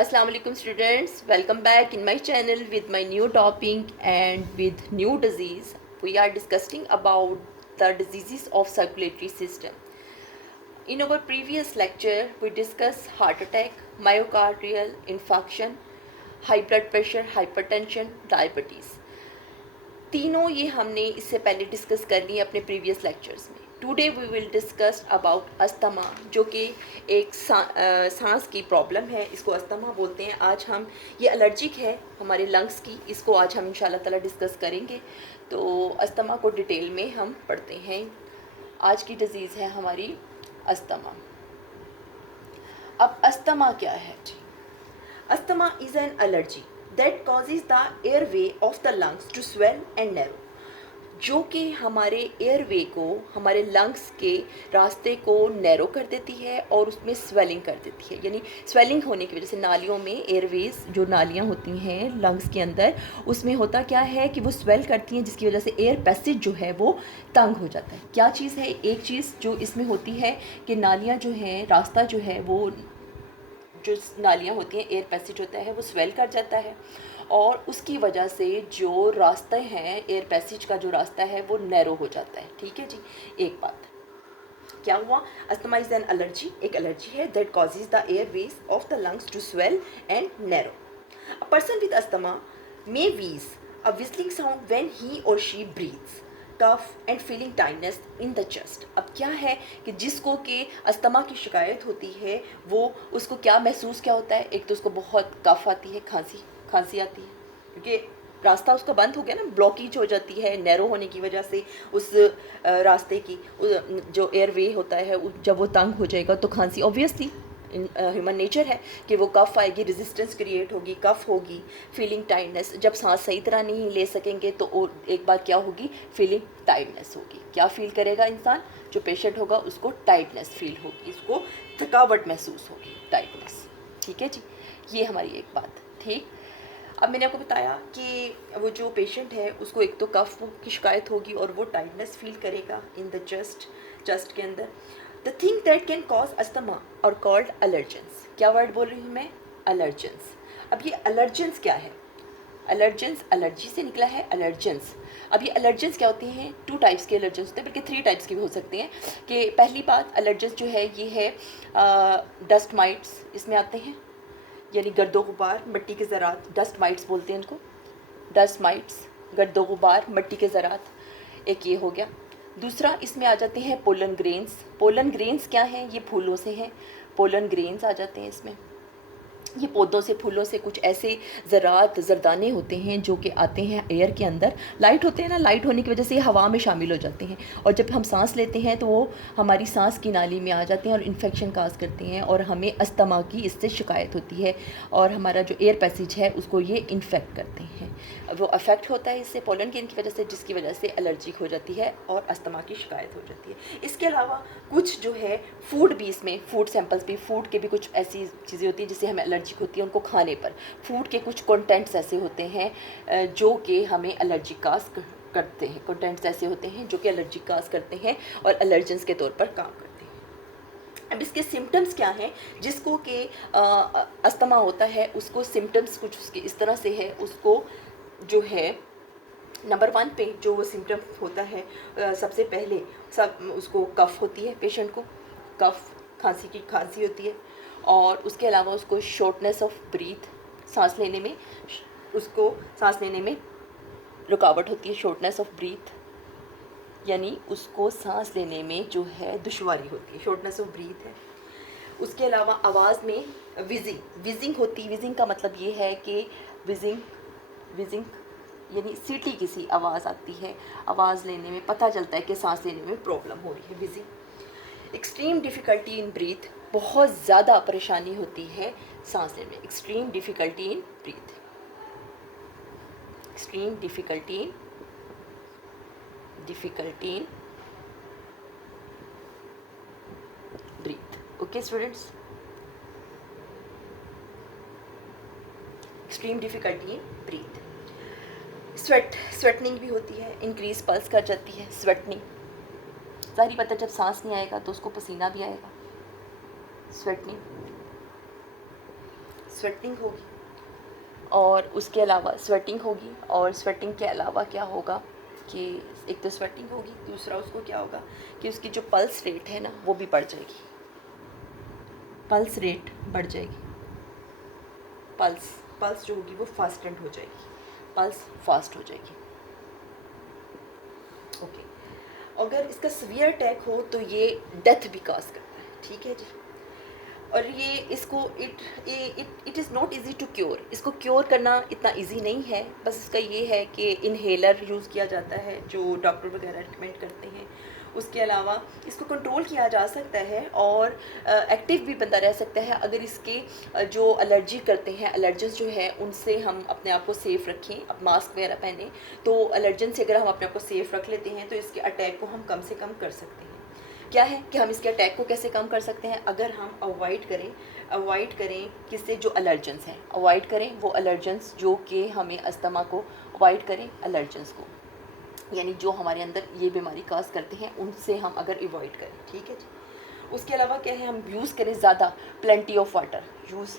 Assalamu alaikum students, welcome back in my channel with my new topic and with new disease. We are discussing about the diseases of circulatory system. In our previous lecture, we discussed heart attack, myocardial infarction, high blood pressure, hypertension, diabetes. तीनों ये हमने इससे पहले discuss कर लिए अपने previous lectures में. Today we will discuss about asthma, जो कि एक सांस की प्रॉब्लम है. इसको अस्थमा बोलते हैं. आज हम ये एलर्जिक है हमारे लंग्स की, इसको आज हम इंशाल्लाह ताला डिस्कस करेंगे. तो अस्थमा को डिटेल में हम पढ़ते हैं. आज की डिज़ीज़ है हमारी अस्थमा. अब अस्थमा क्या है? Asthma is an allergy that causes the airway of the lungs to swell and narrow, जो कि हमारे एयरवे को, हमारे लंग्स के रास्ते को नैरो कर देती है और उसमें स्वेलिंग कर देती है. यानी स्वेलिंग होने की वजह से नालियों में, एयरवेज जो नालियाँ होती हैं लंग्स के अंदर, उसमें होता क्या है कि वो स्वेल करती हैं, जिसकी वजह से एयर पैसेज जो है वो तंग हो जाता है. क्या चीज़ है? एक चीज़ जो इसमें होती है कि नालियाँ जो हैं, रास्ता जो है वो, जो नालियाँ होती हैं, एयर पैसेज होता है वो स्वेल कर जाता है और उसकी वजह से जो रास्ते हैं, एयर पैसेज का जो रास्ता है वो नैरो हो जाता है. ठीक है जी. एक बात क्या हुआ? अस्थमा इज एन एलर्जी, एक एलर्जी है that causes the airways of the lungs to swell and narrow. A person with asthma may wheeze a whistling sound when he or she breathes, cough and feeling tightness in the chest. अब क्या है कि जिसको कि asthma की शिकायत होती है वो, उसको क्या महसूस क्या होता है? एक तो उसको बहुत कफ आती है, खांसी आती है, क्योंकि रास्ता उसका बंद हो गया ना, ब्लॉकेज हो जाती है नैरो होने की वजह से. उस रास्ते की जो एयरवे होता है जब वो तंग हो जाएगा तो खांसी ऑब्वियसली ह्यूमन नेचर है कि वो कफ आएगी, रेजिस्टेंस क्रिएट होगी, कफ होगी, फीलिंग टाइटनेस. जब सांस सही तरह नहीं ले सकेंगे तो एक बात क्या होगी? फीलिंग टाइटनेस होगी. क्या फील करेगा इंसान? जो पेशेंट होगा उसको टाइटनेस फील होगी, उसको थकावट महसूस होगी, टाइटनेस. ठीक है जी. ये हमारी एक बात. ठीक. अब मैंने आपको बताया कि वो जो पेशेंट है उसको एक तो कफ की शिकायत होगी और वो टाइटनेस फील करेगा इन द चेस्ट के अंदर. The thing that can cause asthma और कॉल्ड एलर्जेंस. क्या वर्ड बोल रही हूँ मैं? एलर्जेंस. अब ये एलर्जेंस क्या है? एलर्जेंस एलर्जी से निकला है, एलर्जेंस. अब ये एलर्जेंस क्या होती हैं? 2 टाइप्स के एलर्जेंस होते हैं, बल्कि 3 टाइप्स के भी हो सकते हैं. कि पहली बात, एलर्जेंस जो है ये है डस्ट माइट्स इसमें आते हैं, यानी गर्दो गुबार, मिट्टी के ज़रात, डस्ट माइट्स बोलते हैं इनको. डस्ट माइट्स, गर्दो गुबार, मिट्टी के ज़रात, एक ये हो गया. दूसरा इसमें आ जाते हैं पोलन ग्रेन्स. पोलन ग्रेन्स क्या हैं? ये फूलों से हैं. पोलन ग्रेन्स आ जाते हैं इसमें. ये पौधों से, फूलों से कुछ ऐसे ज़रात, ज़रदाने होते हैं जो कि आते हैं एयर के अंदर. लाइट होते हैं ना, लाइट होने की वजह से हवा में शामिल हो जाते हैं और जब हम सांस लेते हैं तो वो हमारी सांस की नाली में आ जाते हैं और इन्फेक्शन काज करते हैं और हमें अस्थमा की इससे शिकायत होती है और हमारा जो एयर पैसेज है उसको ये इन्फेक्ट करते हैं. वो अफेक्ट होता है इससे, पोलन ग्रेन की वजह से, जिसकी वजह से एलर्जिक हो जाती है और अस्थमा की शिकायत हो जाती है. इसके अलावा कुछ जो है फूड भी, इसमें फूड सैंपल्स भी, फूड के भी कुछ ऐसी चीज़ें होती हैं जिससे हमें एलर्जिक होती है उनको खाने पर. फूड के कुछ कंटेंट्स ऐसे होते हैं जो कि हमें एलर्जी काज करते हैं. कंटेंट्स ऐसे होते हैं जो कि एलर्जी काज करते हैं और एलर्जेंस के तौर पर काम करते हैं. अब इसके सिम्टम्स क्या हैं? जिसको कि अस्थमा होता है उसको सिम्टम्स कुछ उसके इस तरह से है. उसको जो है नंबर 1 पे जो वो सिम्टम होता है, सबसे पहले उसको कफ होती है, पेशेंट को कफ, खांसी होती है. और उसके अलावा उसको शॉर्टनेस ऑफ ब्रीथ, सांस लेने में, उसको सांस लेने में रुकावट होती है. शॉर्टनेस ऑफ ब्रीथ यानी उसको सांस लेने में जो है दुश्वारी होती है, शॉर्टनेस ऑफ ब्रीथ है. उसके अलावा आवाज़ में विजिंग होती है. विजिंग का मतलब ये है कि विजिंग यानी सीटी किसी आवाज़ आती है, आवाज़ लेने में पता चलता है कि सांस लेने में प्रॉब्लम हो रही है, wheezing. Extreme difficulty in breath, बहुत ज़्यादा परेशानी होती है सांस लेने में. Extreme difficulty in breath, extreme difficulty in breath. Okay students, extreme difficulty in breath. Sweating भी होती है, इंक्रीज पल्स कर जाती है स्वेटनिंग. सारी पता, जब सांस नहीं आएगा तो उसको पसीना भी आएगा. स्वेटिंग होगी, और उसके अलावा स्वेटिंग होगी, और स्वेटिंग के अलावा क्या होगा कि एक तो स्वेटिंग होगी, दूसरा उसको क्या होगा कि उसकी जो पल्स रेट है ना वो भी बढ़ जाएगी, पल्स रेट बढ़ जाएगी, पल्स जो होगी वो फास्टेंड हो जाएगी, पल्स फास्ट हो जाएगी। ओके, अगर इसका सीवियर अटैक हो तो ये डेथ भी कॉज करता है, ठीक है जी। और ये इसको it is not easy to cure, इसको क्योर करना इतना इजी नहीं है, बस इसका ये है कि इनहेलर यूज़ किया जाता है जो डॉक्टर वगैरह रिकमेंड करते हैं। उसके अलावा इसको कंट्रोल किया जा सकता है और एक्टिव भी बंदा रह सकता है अगर इसके जो एलर्जी करते हैं एलर्जन जो है उनसे हम अपने आप को सेफ़ रखें, अब मास्क वगैरह पहने तो एलर्जन से अगर हम अपने आप को सेफ़ रख लेते हैं तो इसके अटैक को हम कम से कम कर सकते हैं। क्या है कि हम इसके अटैक को कैसे कम कर सकते हैं, अगर हम अवॉइड करें किससे, जो एलर्जेंस हैं अवॉइड करें, वो एलर्जेंस जो कि हमें अस्थमा को अवॉइड करें, एलर्जेंस को यानी जो हमारे अंदर ये बीमारी काज करते हैं उनसे हम अगर अवॉइड करें, ठीक है जी। उसके अलावा क्या है, हम यूज़ करें ज़्यादा plenty of water, use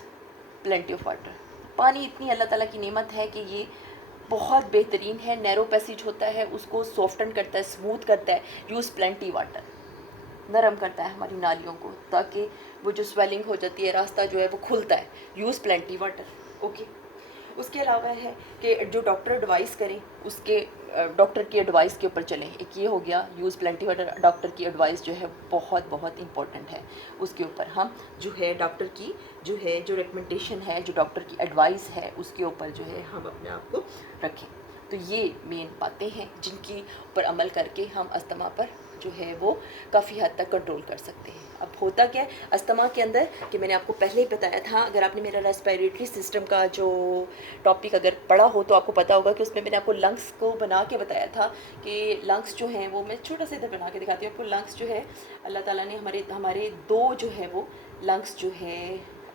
plenty of water. पानी इतनी अल्लाह ताला की नेमत है कि ये बहुत बेहतरीन है, नैरो पैसेज होता है उसको सॉफ्टन करता है, स्मूथ करता है, यूज़ प्लेंटी वाटर, नरम करता है हमारी नालियों को ताकि वो जो स्वेलिंग हो जाती है रास्ता जो है वो खुलता है, यूज़ प्लेंटी वाटर। ओके, उसके अलावा है कि जो डॉक्टर एडवाइस करें उसके डॉक्टर की एडवाइस के ऊपर चलें, एक ये हो गया यूज़ प्लेंटी वाटर, डॉक्टर की एडवाइस जो है बहुत बहुत इंपॉर्टेंट है, उसके ऊपर हम जो है डॉक्टर की जो रिकमेंडेशन है, जो डॉक्टर की एडवाइस है उसके ऊपर जो है हम अपने आप को रखें। तो ये मेन बातें हैं जिनकी ऊपर अमल करके हम अस्थमा पर जो है वो काफ़ी हद तक कंट्रोल कर सकते हैं। अब होता क्या है अस्थमा के अंदर कि मैंने आपको पहले ही बताया था, अगर आपने मेरा रेस्पिरेटरी सिस्टम का जो टॉपिक अगर पढ़ा हो तो आपको पता होगा कि उसमें मैंने आपको लंग्स को बना के बताया था कि लंग्स जो हैं वो, मैं छोटा सा इधर बना के दिखाती हूँ आपको। लंग्स जो है अल्लाह ताला ने हमारे दो जो है वो लंग्स जो है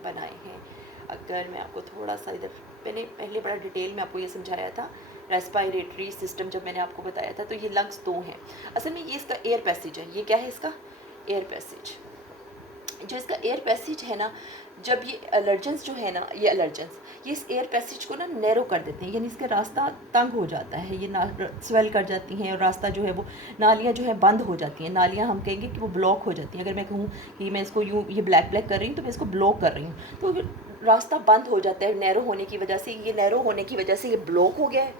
बनाए हैं। अगर मैं आपको थोड़ा सा इधर, मैंने पहले बड़ा डिटेल में आपको ये समझाया था रेस्पिरेटरी सिस्टम जब मैंने आपको बताया था, तो ये लंग्स दो हैं। असल में ये इसका एयर पैसेज है, ये क्या है इसका एयर पैसेज। जो इसका एयर पैसेज है ना, जब ये एलर्जेंस जो है ना, ये एलर्जेंस ये इस एयर पैसेज को ना नैरो कर देते हैं, यानी इसका रास्ता तंग हो जाता है, ये ना स्वेल कर जाती हैं और रास्ता जो है वो नालियाँ जो है बंद हो जाती हैं, नालियाँ हम कहेंगे कि वो ब्लॉक हो जाती हैं। अगर मैं कहूँ कि मैं इसको यूँ ये ब्लैक कर रही हूँ तो मैं इसको ब्लॉक कर रही हूँ, तो रास्ता बंद हो जाता है नैरो होने की वजह से। ये नैरो होने की वजह से ये ब्लॉक हो गया है,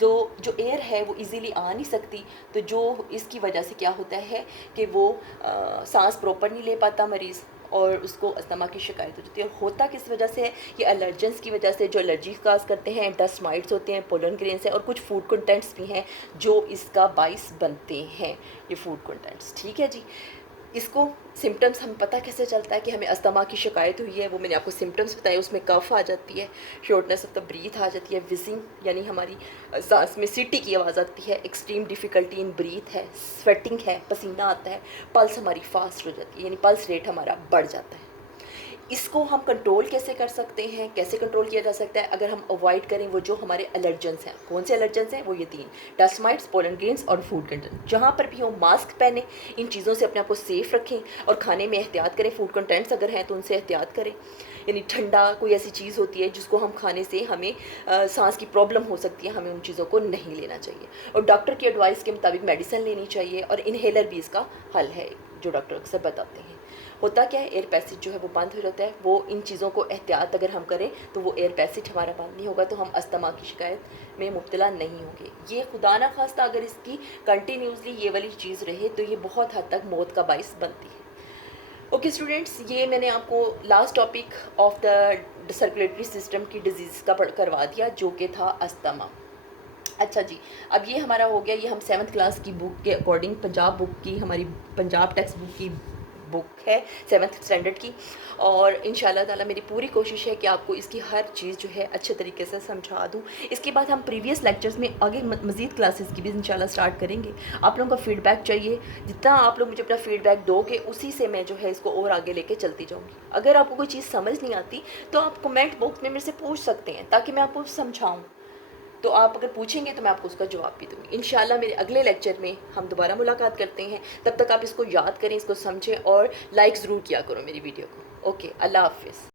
जो एयर है वो इजीली आ नहीं सकती, तो जो इसकी वजह से क्या होता है कि वो सांस प्रॉपर नहीं ले पाता मरीज़ और उसको अस्थमा की शिकायत हो जाती है। और होता किस वजह से है, ये एलर्जेंस की वजह से, जो एलर्जी काज करते हैं, डस्ट माइट्स होते हैं, पोलन ग्रेन्स हैं और कुछ फूड कंटेंट्स भी हैं जो इसका बाइस बनते हैं, ये फूड कंटेंट्स, ठीक है जी। इसको सिम्टम्स हम पता कैसे चलता है कि हमें अस्थमा की शिकायत हुई है, वो मैंने आपको सिम्टम्स बताए, उसमें कफ आ जाती है, शॉर्टनेस ऑफ द ब्रीथ आ जाती है, विजिंग यानी हमारी सांस में सीटी की आवाज़ आती है, एक्सट्रीम डिफ़िकल्टी इन ब्रीथ है, स्वेटिंग है, पसीना आता है, पल्स हमारी फास्ट हो जाती है यानी पल्स रेट हमारा बढ़ जाता है। इसको हम कंट्रोल कैसे कर सकते हैं, कैसे कंट्रोल किया जा सकता है, अगर हम अवॉइड करें वो जो हमारे एलर्जेंस हैं। कौन से एलर्जेंस हैं, वो ये तीन, डस्ट माइट्स, पोलन ग्रेन्स और फूड कंटेंट। जहाँ पर भी हो मास्क पहने, इन चीज़ों से अपने आप को सेफ़ रखें और खाने में एहतियात करें, फूड कंटेंट्स अगर हैं तो उनसे एहतियात करें, यानी ठंडा कोई ऐसी चीज़ होती है जिसको हम खाने से हमें सांस की प्रॉब्लम हो सकती है, हमें उन चीज़ों को नहीं लेना चाहिए और डॉक्टर की एडवाइस के मुताबिक मेडिसिन लेनी चाहिए और इनहेलर भी इसका हल है जो डॉक्टर अक्सर बताते हैं। होता क्या है, एयर पैसेज जो है वो बंद हो जाता है, वो इन चीज़ों को एहतियात अगर हम करें तो वो एयर पैसेज हमारा बंद नहीं होगा, तो हम अस्थमा की शिकायत में मुब्तला नहीं होंगे। ये खुदा ना खास्ता अगर इसकी कंटिन्यूसली ये वाली चीज़ रहे तो ये बहुत हद तक मौत का बाइस बनती है। ओके स्टूडेंट्स, ये मैंने आपको last topic of the circulatory system की डिजीज़ का करवा दिया जो कि था अस्थमा। अच्छा जी, अब ये हमारा हो गया, ये हम 7th क्लास की बुक के अकॉर्डिंग, पंजाब बुक की, हमारी पंजाब टेक्स्ट बुक की बुक है 7th स्टैंडर्ड की, और इंशाल्लाह ताला मेरी पूरी कोशिश है कि आपको इसकी हर चीज़ जो है अच्छे तरीके से समझा दूँ। इसके बाद हम प्रीवियस लेक्चर्स में आगे मज़ीद क्लासेस की भी इंशाल्लाह स्टार्ट करेंगे। आप लोगों का फ़ीडबैक चाहिए, जितना आप लोग मुझे अपना फ़ीडबैक दोगे उसी से मैं जो है इसको और आगे लेके चलती जाऊँगी। अगर आपको कोई चीज़ समझ नहीं आती तो आप कमेंट बॉक्स में मेरे से पूछ सकते हैं ताकि मैं आपको समझाऊँ, तो आप अगर पूछेंगे तो मैं आपको उसका जवाब भी दूँगी। इंशाल्लाह मेरे अगले लेक्चर में हम दोबारा मुलाकात करते हैं, तब तक आप इसको याद करें, इसको समझें और लाइक ज़रूर किया करो मेरी वीडियो को। ओके, अल्लाह हाफ़िज़।